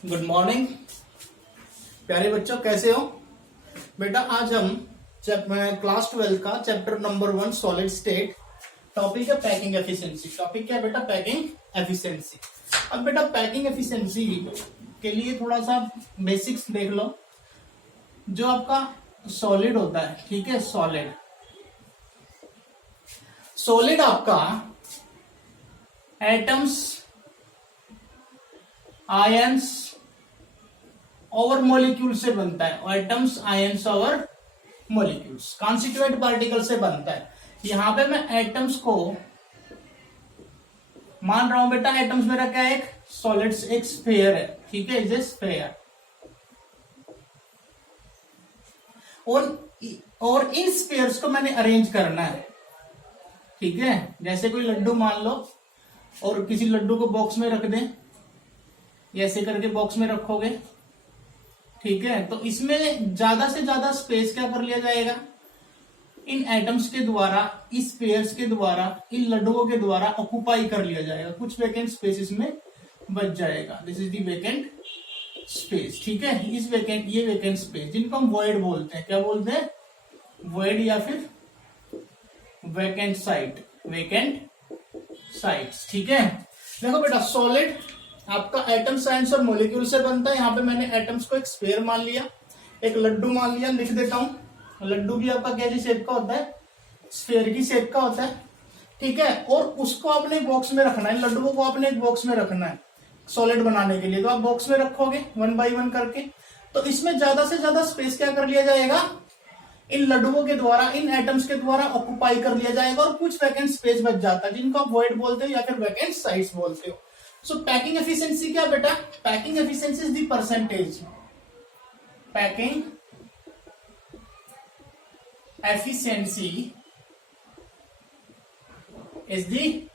Good morning प्यारे बच्चों, कैसे हो बेटा। आज हम क्लास 12 का chapter number 1 solid state topic है पैकिंग एफिशिएंसी। टॉपिक क्या है बेटा? Packing efficiency. अब बेटा पैकिंग एफिशिएंसी के लिए थोड़ा सा बेसिक्स देख लो। जो आपका सॉलिड होता है, ठीक है, सॉलिड आपका एटम्स, आयंस और मॉलिक्यूल से बनता है। एटम्स, आयंस और मॉलिक्यूल्स कॉन्स्टिट्यूएंट पार्टिकल से बनता है। यहां पे मैं एटम्स को मान रहा हूं बेटा। एटम्स मेरा क्या है? एक सॉलिड, एक स्फीयर है, ठीक है, इज ए स्फीयर। और इन स्फीयर्स को मैंने अरेंज करना है, ठीक है। जैसे कोई लड्डू मान लो और किसी लड्डू को बॉक्स में रख दें, ऐसे करके बॉक्स में रखोगे, ठीक है, तो इसमें ज्यादा से ज्यादा स्पेस क्या कर लिया जाएगा? इन एटम्स के द्वारा, इस पेयर्स के द्वारा, इन लड्डुओं के द्वारा ऑक्युपाई कर लिया जाएगा। कुछ वैकेंट स्पेस इसमें बच जाएगा। This is the vacant space, ठीक है। ये वैकेंट स्पेस जिनको हम वॉइड बोलते हैं। क्या बोलते हैं? वॉइड या फिर वैकेंट साइट, ठीक है। देखो बेटा, सॉलिड आपका एटम, साइंस और मॉलिक्यूल से बनता है। यहाँ पे मैंने एटम्स को एक स्फीयर मान लिया, एक लड्डू मान लिया। लिख देता हूं, लड्डू भी आपका कैसी शेप का होता है? स्फीयर की शेप का होता है, ठीक है। और उसको आपने बॉक्स में रखना है, लड्डू को आपने एक बॉक्स में रखना है सॉलिड बनाने के लिए। तो आप बॉक्स में रखोगे 1 बाय 1 करके। तो इसमें ज्यादा से ज्यादा स्पेस क्या कर लिया जाएगा? इन लड्डुओं के द्वारा, इन एटम्स के द्वारा ऑक्युपाई कर लिया जाएगा और कुछ वैकेंट स्पेस बच जाता है, जिनको आप वॉइड बोलते हो या फिर वैकेंट साइट्स बोलते हो। सो पैकिंग एफिशिएंसी क्या बेटा? Packing efficiency is the percentage, packing efficiency is the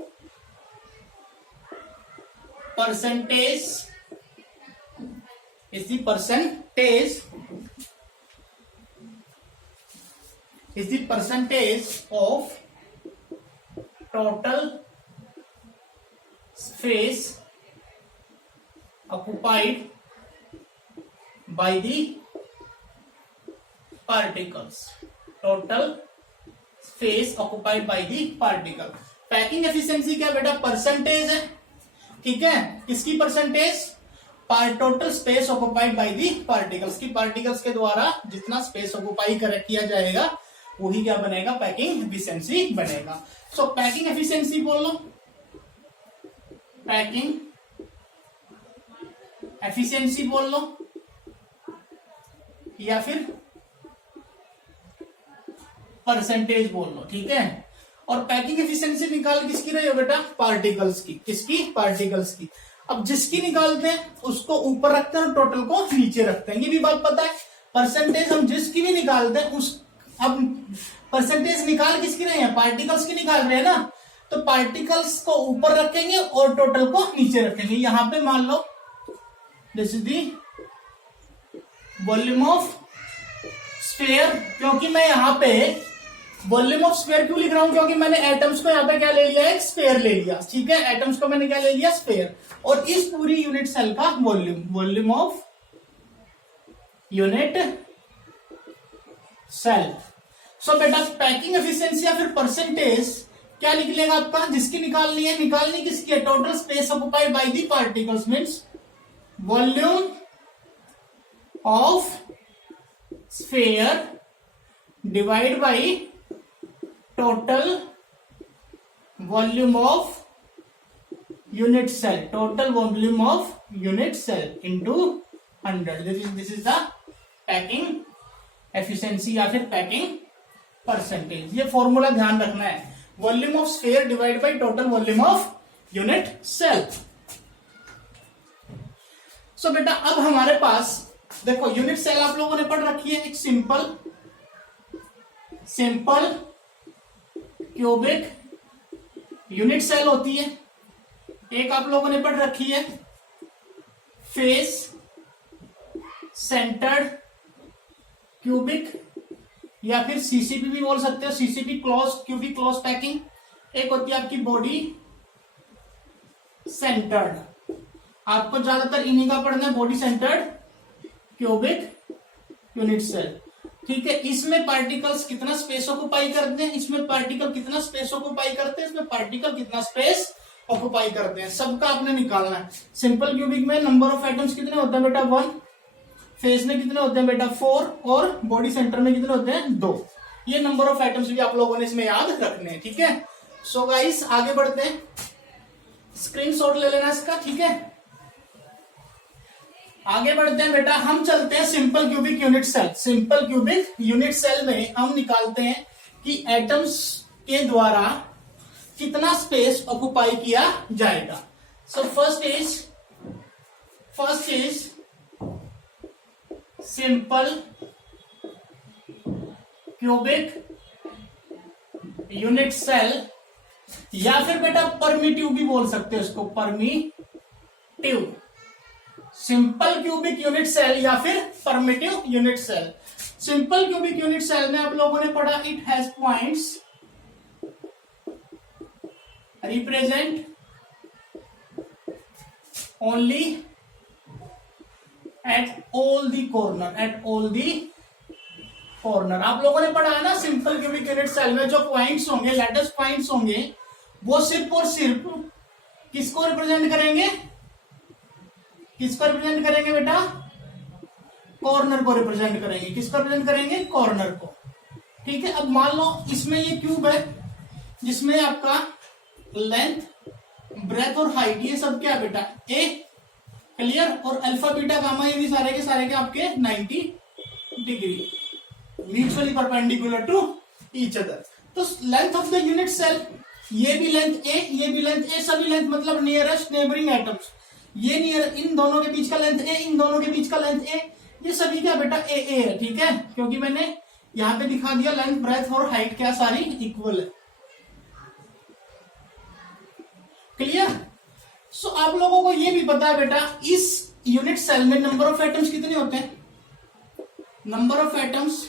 percentage of total space occupied by the particles. Total space occupied by the particle. Packing efficiency क्या बेटा? परसेंटेज है, ठीक है। किसकी percentage? Total space occupied by the particles की। Particles के द्वारा जितना स्पेस ऑक्युपाई किया जाएगा वही क्या बनेगा? पैकिंग एफिशिएंसी बनेगा। सो पैकिंग एफिशिएंसी बोल लो, पैकिंग एफिशिएंसी बोल लो, या फिर परसेंटेज बोल लो, ठीक है। और पैकिंग एफिशिएंसी निकाल किसकी रही हो बेटा? पार्टिकल्स की। किसकी? पार्टिकल्स की। अब जिसकी निकालते हैं उसको ऊपर रखते हैं और टोटल को नीचे रखते हैं, ये भी बात पता है। परसेंटेज हम जिसकी भी निकालते हैं अब परसेंटेज निकाल किसकी रहे हैं? पार्टिकल्स की निकाल रहे हैं ना। तो पार्टिकल्स को ऊपर रखेंगे और टोटल को नीचे रखेंगे। यहां पे मान लो this is the volume of sphere. क्योंकि मैं यहां पे वॉल्यूम ऑफ स्फीयर क्यों लिख रहा हूं? क्योंकि मैंने एटम्स को यहां पे क्या ले लिया? एक स्फीयर ले लिया, ठीक है। एटम्स को मैंने क्या ले लिया? स्फीयर। और इस पूरी यूनिट सेल का volume of unit cell. So बेटा पैकिंग एफिशिएंसी या फिर परसेंटेज क्या निकलेगा आपका? जिसकी निकालनी है, निकालनी किसकी है? Total space occupied by the particles means volume of sphere divide by total volume of unit cell, total volume of unit cell into 100। This is the packing efficiency या फिर पैकिंग परसेंटेज। ये फॉर्मूला ध्यान रखना है, volume of sphere divide by total volume of unit cell. So बेटा अब हमारे पास देखो यूनिट सेल आप लोगों ने पढ़ रखी है। एक सिंपल क्यूबिक यूनिट सेल होती है। एक आप लोगों ने पढ़ रखी है फेस सेंटर्ड क्यूबिक, या फिर सीसीपी भी बोल सकते हो, CCP close, cubic close packing. एक होती है आपकी बॉडी सेंटर्ड आपको ज्यादातर इन्हीं का पढ़ना है, body centered cubic unit cell. ठीक है, इसमें पार्टिकल्स कितना स्पेस ऑक्युपाई करते हैं, इसमें पार्टिकल कितना स्पेस ऑक्युपाई करते हैं, इसमें पार्टिकल कितना स्पेस ऑक्युपाई करते हैं, सबका आपने निकालना है। सिंपल क्यूबिक में नंबर ऑफ एटम्स कितने होते हैं बेटा 1, फेस में कितने होते हैं बेटा 4 और बॉडी सेंटर में कितने होते हैं 2। ये नंबर ऑफ एटम्स भी आप लोगों ने इसमें याद रखने हैं। ठीक है, सो गाइस आगे बढ़ते हैं, स्क्रीनशॉट ले लेना इसका। ठीक है, आगे बढ़ते हैं बेटा, हम चलते हैं simple cubic unit cell. Simple cubic unit cell में हम निकालते हैं कि एटम्स के द्वारा कितना स्पेस ऑक्युपाई किया जाएगा। So first is simple cubic unit cell, या फिर बेटा परमिटिव भी बोल सकते हैं उसको, primitive. Simple cubic unit cell या फिर primitive unit cell. Simple cubic unit cell में आप लोगों ने पढ़ा it has points represent only at all the corner, at all the corner. आप लोगों ने पढ़ा है ना, सिंपल क्यूबिक यूनिट सेल में जो पॉइंट्स होंगे, लेटेस्ट पॉइंट्स होंगे, वो सिर्फ और सिर्फ किसको रिप्रेजेंट करेंगे, किसको रिप्रेजेंट करेंगे बेटा, कॉर्नर को रिप्रेजेंट करेंगे। किसको रिप्रेजेंट करेंगे, कॉर्नर को। ठीक है, अब मान लो इसमें ये क्यूब है जिसमें आपका लेंथ, ब्रेथ और हाइट ये सब क्या है बेटा ए, क्लियर, और अल्फा बीटा गामा ये भी सारे के सारे के आपके 90 degree, mutually perpendicular to each other. तो length of the unit cell, ये भी लेंथ ए, ये भी लेंथ ए, सभी लेंथ मतलब नियरेस्ट नेबरिंग एटम्स, ये नियर, इन दोनों के बीच का लेंथ ए, इन दोनों के बीच का लेंथ ए, ये सभी क्या बेटा ए ए है। ठीक है, क्योंकि मैंने यहां पे दिखा दिया लेंथ, ब्रेथ और हाइट क्या सारी इक्वल है। क्लियर। सो आप लोगों को ये भी पता है बेटा, इस यूनिट सेल में नंबर ऑफ एटम्स कितने होते हैं, नंबर ऑफ एटम्स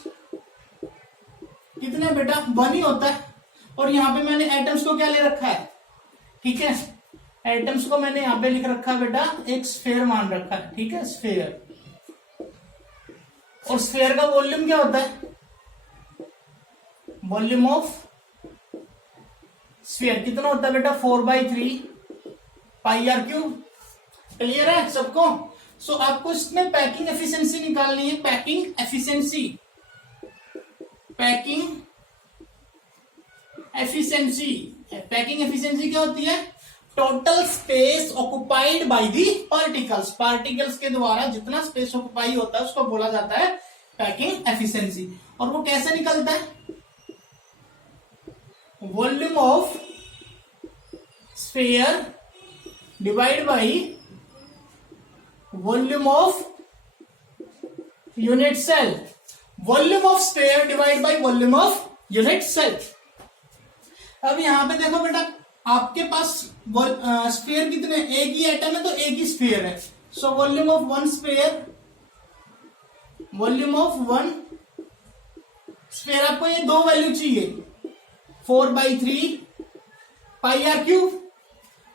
कितने बेटा 1 ही होता है। और यहां पे मैंने एटम्स को क्या ले रखा है, ठीक है, एटम्स को मैंने यहां पे लिख रखा है बेटा एक स्फीयर मान रखा है। ठीक है, स्फीयर। और स्फीयर का वॉल्यूम क्या होता है, वॉल्यूम ऑफ स्फीयर कितना होता है बेटा 4/3 पाई आर क्यूब। क्लियर है सबको। सो आपको इसमें पैकिंग एफिशिएंसी निकालनी है, packing efficiency, packing efficiency. Packing efficiency क्या होती है, total space occupied by the particles, particles के द्वारा जितना स्पेस ऑक्युपाई होता है उसको बोला जाता है पैकिंग एफिशिएंसी। और वो कैसे निकलता है, volume of sphere divide by volume of unit cell, volume of sphere divide by volume of unit cell. अब यहां पे देखो बेटा, आपके पास स्फीयर कितने, एक ही एटम है तो एक ही स्फीयर है। So volume of 1 sphere, volume of 1 sphere, आपको ये दो वैल्यू चाहिए, 4/3 pi are cube.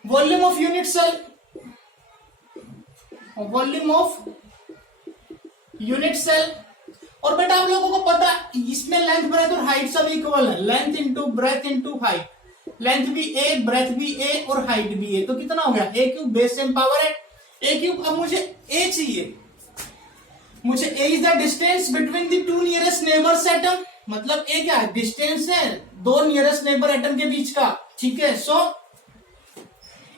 Volume of unit cell, volume of unit cell. और बेटा आप लोगों को पता है इसमें लेंथ, ब्रेथ और हाइट सब इक्वल है, length into breadth into height, length भी ए, ब्रेथ भी ए और हाइट भी ए, तो कितना हो गया A cube, base same power है ए क्यूब। अब मुझे ए चाहिए, मुझे A is the distance between the 2 nearest neighbours atom, मतलब ए क्या है, डिस्टेंस है 2 नियरेस्ट नेबर एटम के बीच का। ठीक है, सो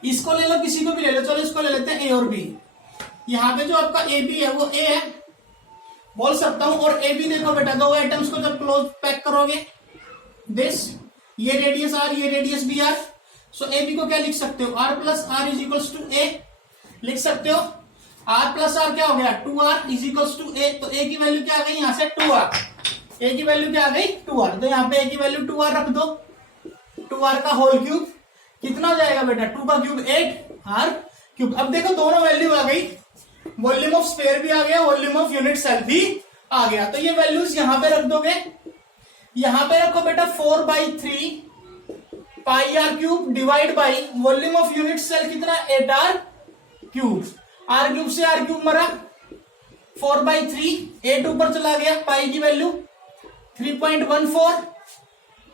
इसको ले लो, किसी को भी ले लो, चलो इसको ले लेते हैं ए और बी। यहां पे जो आपका ए बी है वो ए है बोल सकता हूं, और ए बी देखो बेटा, दो एटम्स को जब क्लोज पैक करोगे, दिस, ये रेडियस आर, ये radius be R. So A B को क्या लिख सकते हो, R plus R is equals to A लिख सकते हो। आर प्लस आर क्या हो गया 2r इज इक्वल्स टू ए, तो ए की वैल्यू क्या आ गई यहां से 2r, ए की वैल्यू क्या आ गई 2r, तो यहाँ पे ए की वैल्यू 2r रख दो, 2r का होल क्यूब कितना हो जाएगा बेटा, 2 का क्यूब 8 r क्यूब। अब देखो दोनों वैल्यू आ गई, वॉल्यूम ऑफ स्फीयर भी आ गया, वॉल्यूम ऑफ यूनिट सेल भी आ गया। तो ये वैल्यूज यहां पे रख दोगे, यहां पे रखो बेटा 4/3 pi are cube divide by volume of unit cell कितना 8r क्यूब, आर क्यूब से आर क्यूब मरा 4/3, 8 ऊपर चला गया, पाई की वैल्यू 3.14,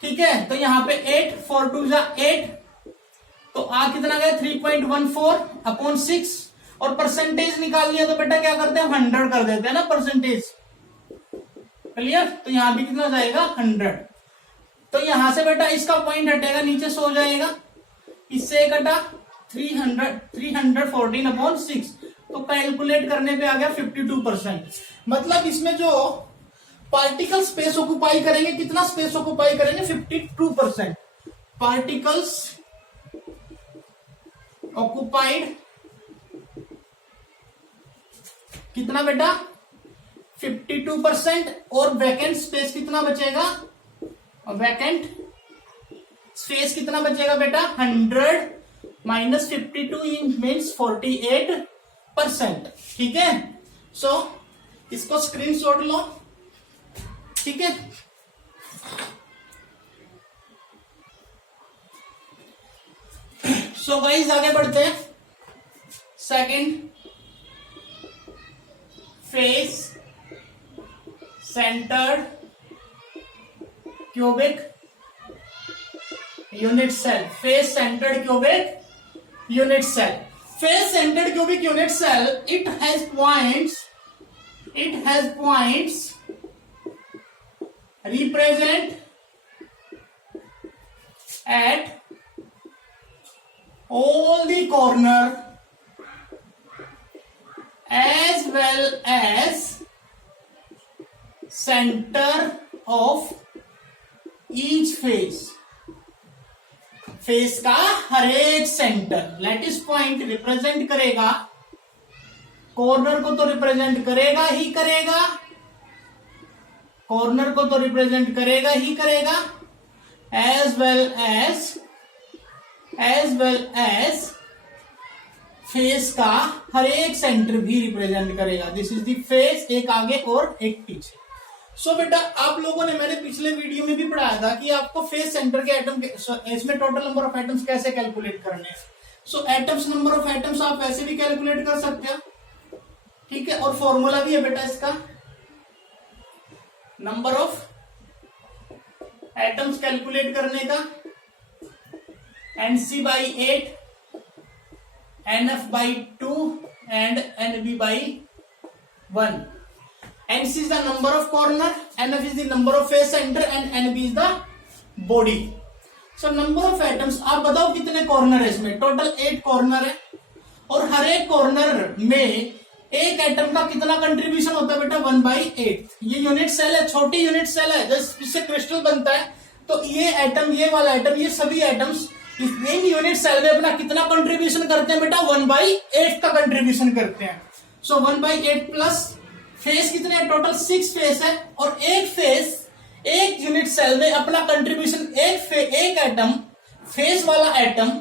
ठीक है। तो यहाँ पे 8, 4 2 जा 8, तो आ कितना गया 3.14/6, और परसेंटेज निकाल लिया तो बेटा क्या करते हैं 100 कर देते हैं ना परसेंटेज, क्लियर। तो यहां भी कितना जाएगा 100, तो यहां से बेटा इसका पॉइंट हटेगा, नीचे सो जाएगा, इससे कटा 314/6, तो कैलकुलेट करने पे आ गया 52%। मतलब इसमें जो पार्टिकल स्पेस ऑक्युपाई करेंगे, कितना स्पेस ऑक्युपाई करेंगे 52%। पार्टिकल्स ऑक्युपाइड कितना बेटा 52%, और वैकेंट स्पेस कितना बचेगा, वैकेंट स्पेस कितना बचेगा बेटा 100 - 52 मीन्स 48%, ठीक है। सो इसको स्क्रीनशॉट लो, ठीक है। सो गाइस आगे बढ़ते हैं। Second, face centered cubic unit cell, face centered cubic unit cell, face centered cubic unit cell, it has points represent at all the corner as well as center of each face, face का हर एक centre, lattice point represent करेगा, corner को तो represent करेगा ही करेगा, corner को तो represent करेगा ही करेगा, एज वेल एज फेस का हर एक सेंटर भी रिप्रेजेंट करेगा। दिस इज द फेस, एक आगे और एक पीछे। सो बेटा आप लोगों ने, मैंने पिछले वीडियो में भी पढ़ाया था कि आपको फेस सेंटर के एटम के, इसमें टोटल नंबर ऑफ एटम्स कैसे कैलकुलेट करने हैं। सो एटम्स, नंबर ऑफ एटम्स आप वैसे भी कैलकुलेट कर सकते हो, ठीक है। और फॉर्मूला भी है बेटा इसका, नंबर ऑफ एटम्स कैलकुलेट करने का, NC/8, NF/2 and NB/1. NC is the number of corner, NF is the number of face center and NB is the body. So number of atoms, आप बताओ कितने corner है इसमें, total 8 corner है, और हर एक कॉर्नर में एक एटम का कितना कंट्रीब्यूशन होता है बेटा 1/8। ये यूनिट सेल है, छोटी यूनिट सेल है, जिससे क्रिस्टल बनता है, तो ये एटम, ये वाला एटम, ये सभी एटम्स इन यूनिट सेल में अपना कितना कंट्रीब्यूशन करते हैं बेटा 1/8 का कंट्रीब्यूशन करते हैं। सो 1/8 प्लस फेस कितने हैं, टोटल 6 फेस है, और एक फेस, एक यूनिट सेल में अपना कंट्रीब्यूशन, एक एटम, फेस वाला एटम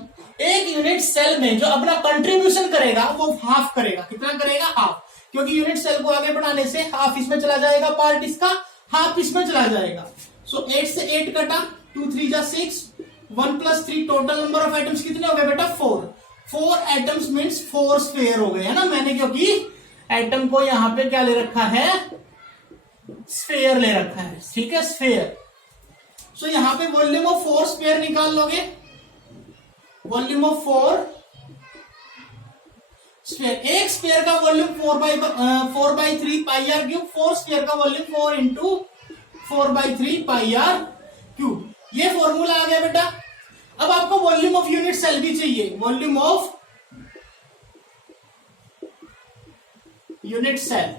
एक यूनिट सेल में जो अपना कंट्रीब्यूशन करेगा वो हाफ करेगा। कितना करेगा, हाफ, क्योंकि यूनिट सेल को आगे बढ़ाने से हाफ इसमें चला जाएगा, पार्ट इसका, हाफ इसमें चला जाएगा। सो 8 से 8 कटा, 2 3 जा 6, 1 + 3, टोटल नंबर ऑफ एटम्स कितने हो गए बेटा 4। 4 एटम्स मीन्स 4 स्फीयर हो गए, है ना। मैंने क्योंकि एटम को यहां पे क्या ले रखा है, स्फीयर ले रखा है, ठीक है, स्फीयर। सो यहां पे वॉल्यूम ऑफ 4 स्फीयर निकाल लोगे, वॉल्यूम ऑफ 4 स्फीयर, एक स्फीयर का वॉल्यूम 4/3 πr³, 4 स्फीयर का वॉल्यूम 4 × 4/3 πr³। ये फॉर्मूला आ गया बेटा। अब आपको वॉल्यूम ऑफ यूनिट सेल भी चाहिए, volume of unit cell,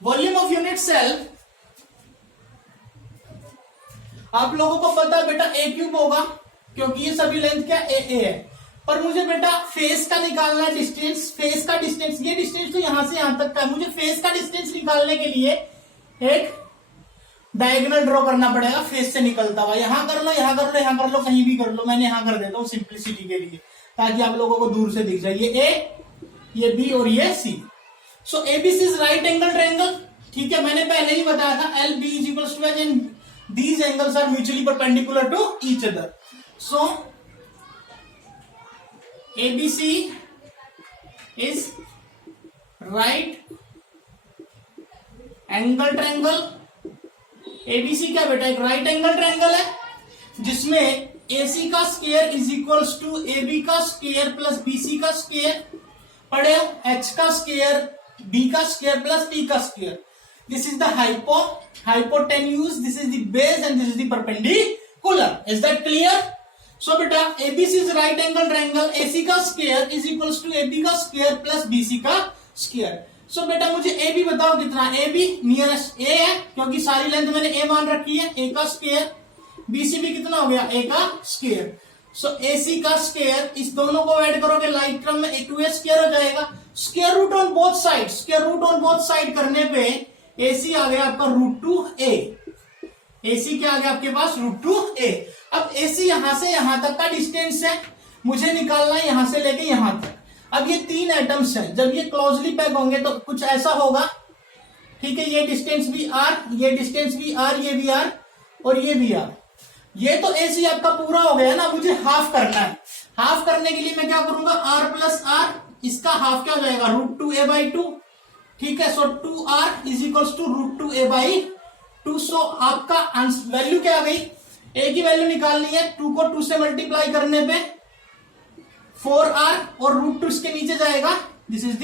volume of unit cell आप लोगों को पता है बेटा A³ होगा, क्योंकि ये सभी लेंथ क्या AA है। पर मुझे बेटा फेस का निकालना है डिस्टेंस, फेस का डिस्टेंस, ये डिस्टेंस तो यहां से यहां तक का है, मुझे फेस का डिस्टेंस निकालने के लिए एक डायगोनल ड्रॉ करना पड़ेगा फेस से निकलता हुआ। यहां कर लो, यहां कर लो, यहां कर लो, कहीं भी कर लो, मैंने यहां कर देता हूं सिंप्लिसिटी के लिए, ताकि आप लोगों को दूर से दिख जाए। ये A, ये B और ये C। So ABC is right angle triangle, ठीक है, मैंने पहले ही बताया था LB = H and these angles are mutually perpendicular to each other. So ABC is right angle triangle. ABC क्या बेटा, एक राइट एंगल ट्रायंगल है जिसमें एसी का square is equals to AB का स्क्वायर प्लस बीसी का स्क्वायर, पढ़े हो, एच का स्क्वायर बी का स्क्वायर प्लस टी का square. This is the hypotenuse, this is the base and this is the perpendicular. Is that clear? So बेटा ABC is right angle triangle, AC का square is equals to AB का square plus BC का square. So बेटा मुझे A B बताओ कितना, A B nearest ए है क्योंकि सारी लेंथ मैंने ए मान रखी है, ए का स्क्वायर, बीसी भी कितना हो गया, ए का स्क्वायर। सो एसी का स्क्वायर, इस दोनों को ऐड करोगे लाइक क्रम में, ए टू ए स्क्वायर हो जाएगा। Square root on both side, square root on both side करने पे एसी आ गया आपका रूट टू ए, एसी क्या आ गया आपके पास, रूट टू ए। अब एसी यहां से यहां तक का डिस्टेंस है, मुझे निकालना है यहां से लेके यहां तक। अब ये तीन एटम्स हैं, जब ये क्लोजली पैक होंगे तो कुछ ऐसा होगा, ठीक है, ये डिस्टेंस भी आर, ये डिस्टेंस भी आर, ये भी आर और ये भी आर। ये तो एसी आपका पूरा हो गया ना, मुझे हाफ करना है। हाफ करने के लिए मैं क्या करूंगा, आर प्लस आर, इसका हाफ क्या हो जाएगा, root two A by two, ठीक है। So two R is equals to root two A by two. So आपका वैल्यू क्या आ गई, ए की वैल्यू निकालनी है, टू को टू से मल्टीप्लाई करने पे 4r और रूट टू इसके नीचे जाएगा, this is the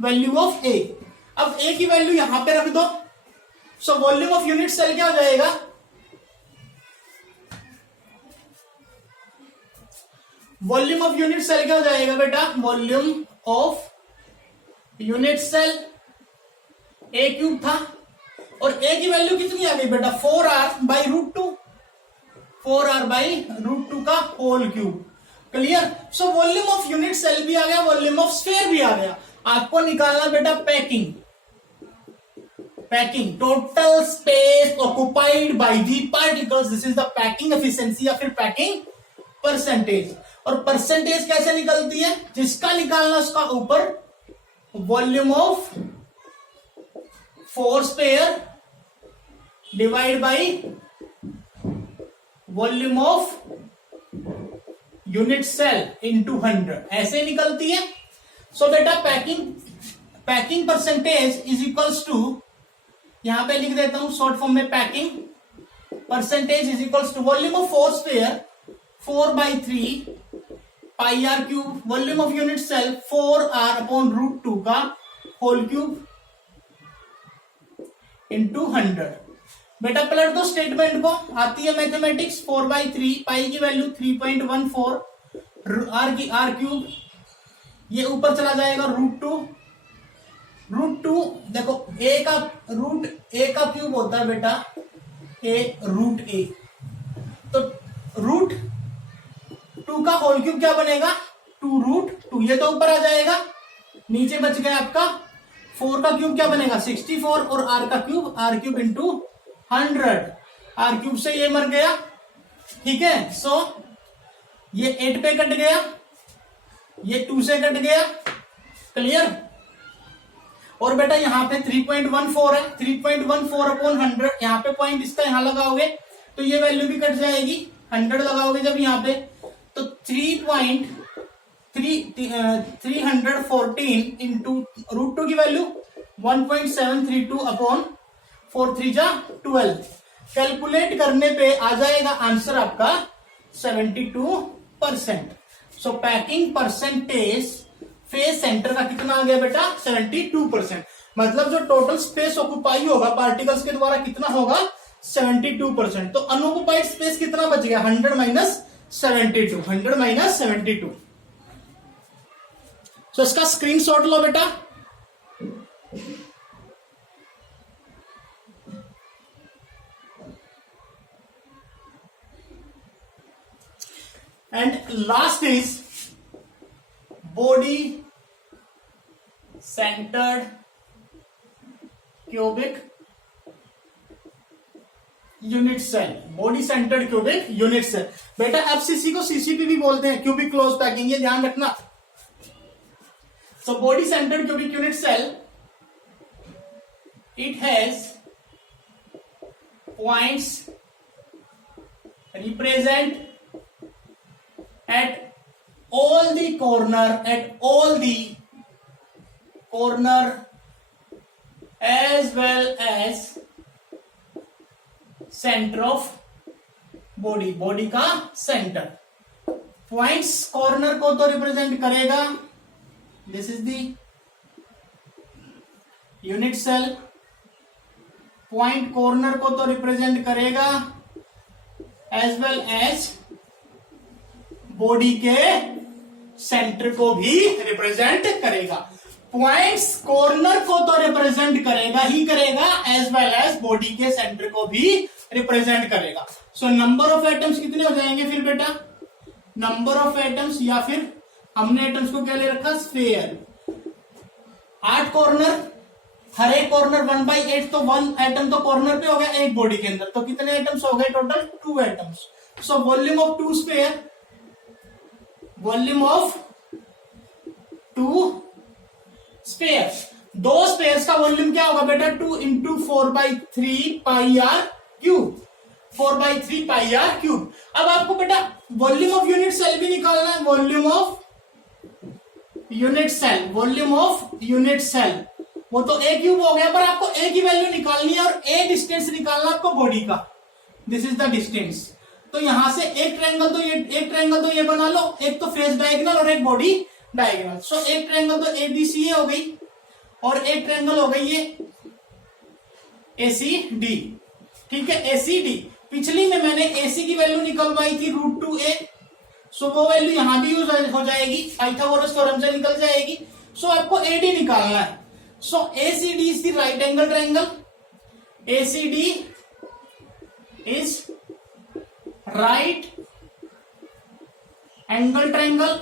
value of A. अब ए की वैल्यू यहां पे रख दो। So volume of unit cell क्या हो जाएगा, वॉल्यूम ऑफ यूनिट सेल क्या हो जाएगा बेटा, volume of unit cell a cube था और ए की वैल्यू कितनी आ गई बेटा, 4r by root two, 4r by root two का whole cube. Clear? So volume of unit cell भी आ गया, वॉल्यूम ऑफ स्फीयर भी आ गया। आपको निकालना बेटा packing, packing total space occupied by the particles, this is the packing efficiency या फिर पैकिंग परसेंटेज। और परसेंटेज कैसे निकलती है, जिसका निकालना उसका ऊपर volume of four sphere divide by volume of unit cell into 100, ऐसे निकलती है। सो बेटा packing percentage is equals to, यहां पे लिख देता हूं शॉर्ट फॉर्म में, packing percentage is equals to volume of four sphere 4/3 pi are cube, volume of unit cell 4r upon root two का होल क्यूब इनटू 100। बेटा पलट दो स्टेटमेंट को, आती है मैथमेटिक्स, 4/3, पाई की वैल्यू 3.14, आर की आर क्यूब, ये ऊपर चला जाएगा रूट टू, देखो ए का रूट ए का क्यूब होता है बेटा ए रूट ए, तो रूट टू का होल क्यूब क्या बनेगा, 2 रूट 2, ये तो ऊपर आ जाएगा, नीचे बच गया आपका 4 का क्यूब क्या बनेगा 64 और आर का cube are cube into 100, r cube से ये मर गया, ठीक है। सो ये 8 पे कट गया, ये 2 से कट गया, क्लियर। और बेटा यहाँ पे 3.14 है, 3.14 अपॉन 100, यहाँ पे पॉइंट इसका यहाँ लगाओगे तो ये वैल्यू भी कट जाएगी, 100 लगाओगे जब यहाँ पे तो 314 इंटू रूट टू की वैल्यू 1.732 अपॉन 4 3 जा 12, कैलकुलेट करने पे आ जाएगा आंसर आपका 72%। सो पैकिंग परसेंटेज फेस सेंटर का कितना आ गया बेटा 72%, मतलब जो टोटल स्पेस ऑक्युपाई होगा पार्टिकल्स के द्वारा कितना होगा 72%। तो अनऑक्युपाइड स्पेस कितना बच गया 100 माइनस 72, 100 माइनस 72। सो इसका स्क्रीनशॉट लो बेटा, and last is body centered cubic unit cell, body centered cubic unit cell. बेटा एफसीसी को सीसीपी भी बोलते हैं, क्यूबिक क्लोज पैकिंग, ये ध्यान रखना। So body centered cubic unit cell, it has points represent at all the corner, at all the corner as well as center of body, body का center. Points corner को तो represent करेगा, this is the unit cell. Point corner को तो represent करेगा as well as body के centre को भी रिप्रेजेंट करेगा. पॉइंट्स कॉर्नर को तो रिप्रेजेंट करेगा ही करेगा, एज वेल एज बॉडी के सेंटर को भी रिप्रेजेंट करेगा. सो नंबर ऑफ एटम्स कितने हो जाएंगे फिर बेटा? नंबर ऑफ एटम्स, या फिर हमने एटम्स को क्या ले रखा? स्फीयर. 8 कॉर्नर, हर एक कॉर्नर 1/8, तो 1 एटम तो कॉर्नर पे हो गया एक बॉडी के अंदर. तो कितने एटम्स हो गए total? 2 atoms. So volume of 2 sphere, volume of 2 spheres. 2 spheres का वॉल्यूम क्या होगा बेटा? 2 into 4/3 pi are cube. 4/3 pi are cube. अब आपको बेटा वॉल्यूम ऑफ यूनिट सेल भी निकालना है. Volume of unit cell, volume of unit cell, वो तो ए क्यूब हो गया, पर आपको ए की वैल्यू निकालनी है और ए डिस्टेंस निकालना आपको बॉडी का. This is the distance. तो यहां से एक ट्रायंगल तो ये बना लो, एक तो फेस डायगोनल और एक बॉडी डायगोनल. सो एक ट्रायंगल तो एबीसी हो गई और एक ट्रायंगल हो गई ये एसीडी. ठीक है, एसीडी. पिछली में मैंने एसी की वैल्यू निकलवाई थी √2a. सो वो वैल्यू यहां भी यूज हो जाएगी, पाइथागोरस थ्योरम से निकल जाएगी. सो आपको एडी निकालना है. So ACD is the right angle triangle. ACD is right angle triangle.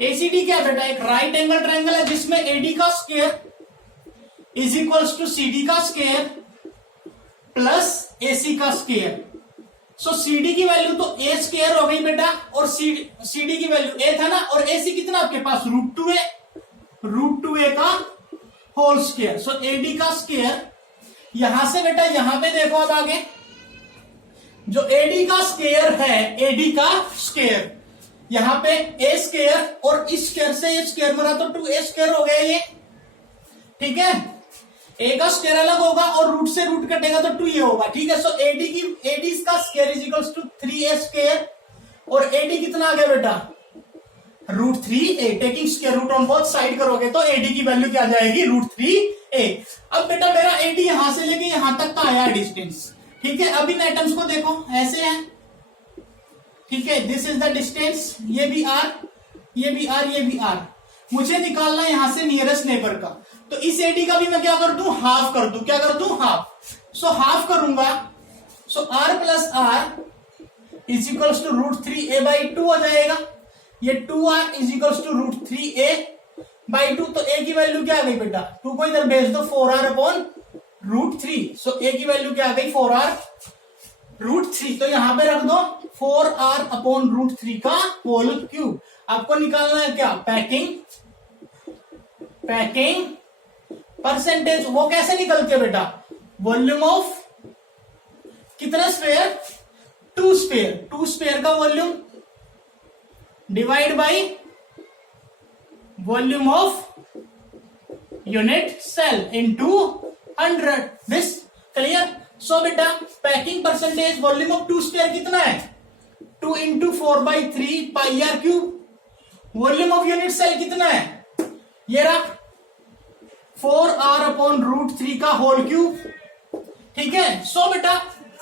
ACD क्या बेटा? एक राइट एंगल ट्रायंगल है जिसमें एडी का square is equals to CD का स्क्वायर प्लस एसी का स्क्वायर. सो सीडी की वैल्यू तो ए स्क्वायर हो गई बेटा, और सीडी की वैल्यू ए था ना, और एसी कितना आपके पास? √2a. √2a का होल स्क्वायर. सो एडी का स्क्वायर. यहां से बेटा यहां पे देखो, अब आगे जो एडी का स्क्वायर है, एडी का स्क्वायर, यहां पे ए स्क्वायर और इस स्क्वायर से ए स्क्वायर बना तो 2a स्क्वायर हो गया ये. ठीक है, ए का स्क्वायर अलग होगा और रूट से रूट कटेगा तो 2a होगा. ठीक है, सो एडी का square is equals to 3a square, और एडी कितना आ गया बेटा? √3a. Taking square root on both side करोगे तो एडी की वैल्यू क्या आ जाएगी? √3a. अब बेटा मेरा एडी यहां से लेके यहां तक का आया डिस्टेंस. ठीक है, अब इन आइटम्स को देखो, ऐसे हैं. ठीक है, दिस इज द डिस्टेंस. ये भी आर, ये भी आर, ये भी आर. मुझे निकालना है यहां से नियरेस्ट नेबर का. तो इस एडी का भी मैं क्या कर दूं? हाफ कर दूं. क्या कर दूं? हाफ. सो हाफ करूंगा. So R plus R is equals to √3a/2 हो जाएगा. ये 2r is equals to √3a/2. तो a की वैल्यू क्या आ गई बेटा? 2 को इधर भेज दो, 4r/√3. सो a की वैल्यू क्या आ गई? 4r√3. तो यहां पे रख दो 4r/√3 का होल क्यूब. आपको निकालना है क्या? Packing percentage. वो कैसे निकलती है बेटा? वॉल्यूम ऑफ कितना स्पेयर? 2 स्पेयर. 2 स्पेयर का volume divide by volume of unit cell into 100. This clear? So बेटा packing percentage volume of 2 sphere कितना है? 2 into 4/3 pi are cube. Volume of unit cell कितना है? ये रहा 4r/√3 का होल क्यूब. ठीक है, सो बेटा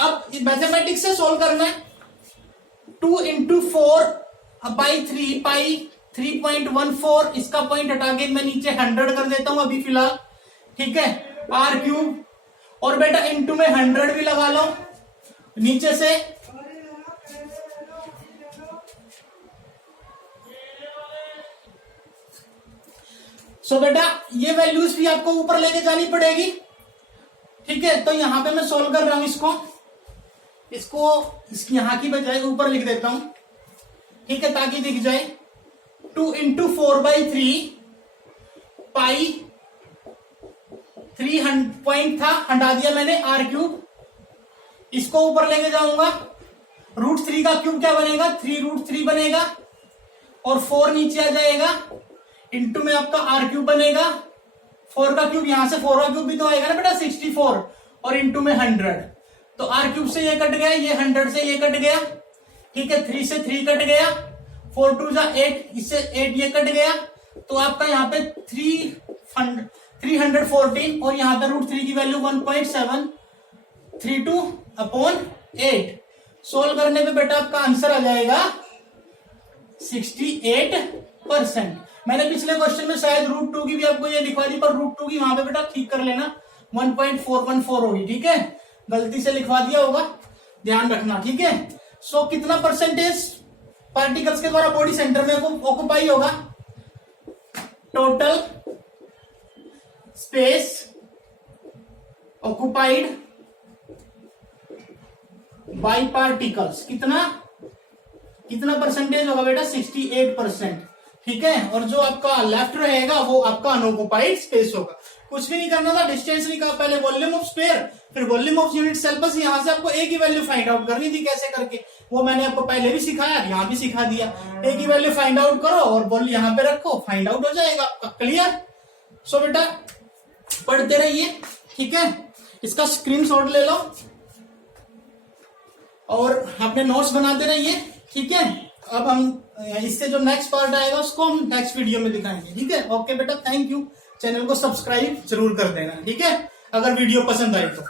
अब मैथमेटिक्स से सोल्व करना है. 2 इंटू 4/3 पाई 3.14. इसका पॉइंट हटा के मैं नीचे 100 कर देता हूं अभी फिलहाल. ठीक है, आर क्यूब. और बेटा इंटू में 100 भी लगा लो नीचे से. सो बेटा ये वैल्यूज भी आपको ऊपर लेके जानी पड़ेगी. ठीक है, तो यहां पे मैं सोल्व कर रहा हूं इसको यहां की बजाय ऊपर लिख देता हूं. ठीक है, ताकि दिख जाए. 2 इंटू 4/3 पाई 3 पॉइंट था, हटा दिया मैंने, आर क्यूब. इसको ऊपर लेके जाऊंगा. √3 का क्यूब क्या बनेगा? 3√3 बनेगा, और 4 नीचे आ जाएगा इंटू में आपका आर क्यूब बनेगा, 4 का क्यूब, यहां से 4 का क्यूब भी तो आएगा ना बेटा 64, और इंटू में 100, तो आर क्यूब से ये कट गया, ये 100 से ये कट गया, ठीक है, 3 से 3 कट गया, 4 2 जा 8, इससे 8 ये कट गया, तो आपका यहाँ पे 314 और यहाँ पे √3 की वैल्यू 1.732 अपॉन 8। सोल्व करने पे बेटा आपका आंसर आ जाएगा 68%। मैंने पिछले क्वेश्चन में शायद √2 की भी आपको ये लिखवा दी, पर √2 की वहां पे बेटा ठीक कर लेना, 1.414 होगी, ठीक है, गलती से लिखवा दिया होगा, ध्यान रखना, ठीक है। सो कितना परसेंटेज पार्टिकल्स के द्वारा बॉडी सेंटर में ऑक्युपाई होगा? Total space occupied bye particles, कितना परसेंटेज होगा बेटा? 68%, ठीक है। और जो आपका लेफ्ट रहेगा वो आपका अनऑक्युपाइड स्पेस होगा। कुछ भी नहीं करना था, डिस्टेंस निकाल, पहले वॉल्यूम ऑफ स्फीयर, फिर वॉल्यूम ऑफ यूनिट सेल, बस यहां से आपको ए की वैल्यू फाइंड आउट करनी थी, कैसे करके, वो मैंने आपको पहले भी सिखाया, यहां भी सिखा दिया। ए की वैल्यू फाइंड आउट करो और वॉल्यूम यहां पे रखो, फाइंड आउट हो जाएगा आपका, क्लियर। सो बेटा पढ़ते रहिए, ठीक है, इसका स्क्रीनशॉट ले लो और अपने नोट्स बनाते रहिए, ठीक है। अब हम इससे जो नेक्स्ट पार्ट आएगा उसको हम नेक्स्ट वीडियो में दिखाएंगे, ठीक है। ओके बेटा, थैंक यू। चैनल को सब्सक्राइब जरूर कर देना, ठीक है, अगर वीडियो पसंद आए तो।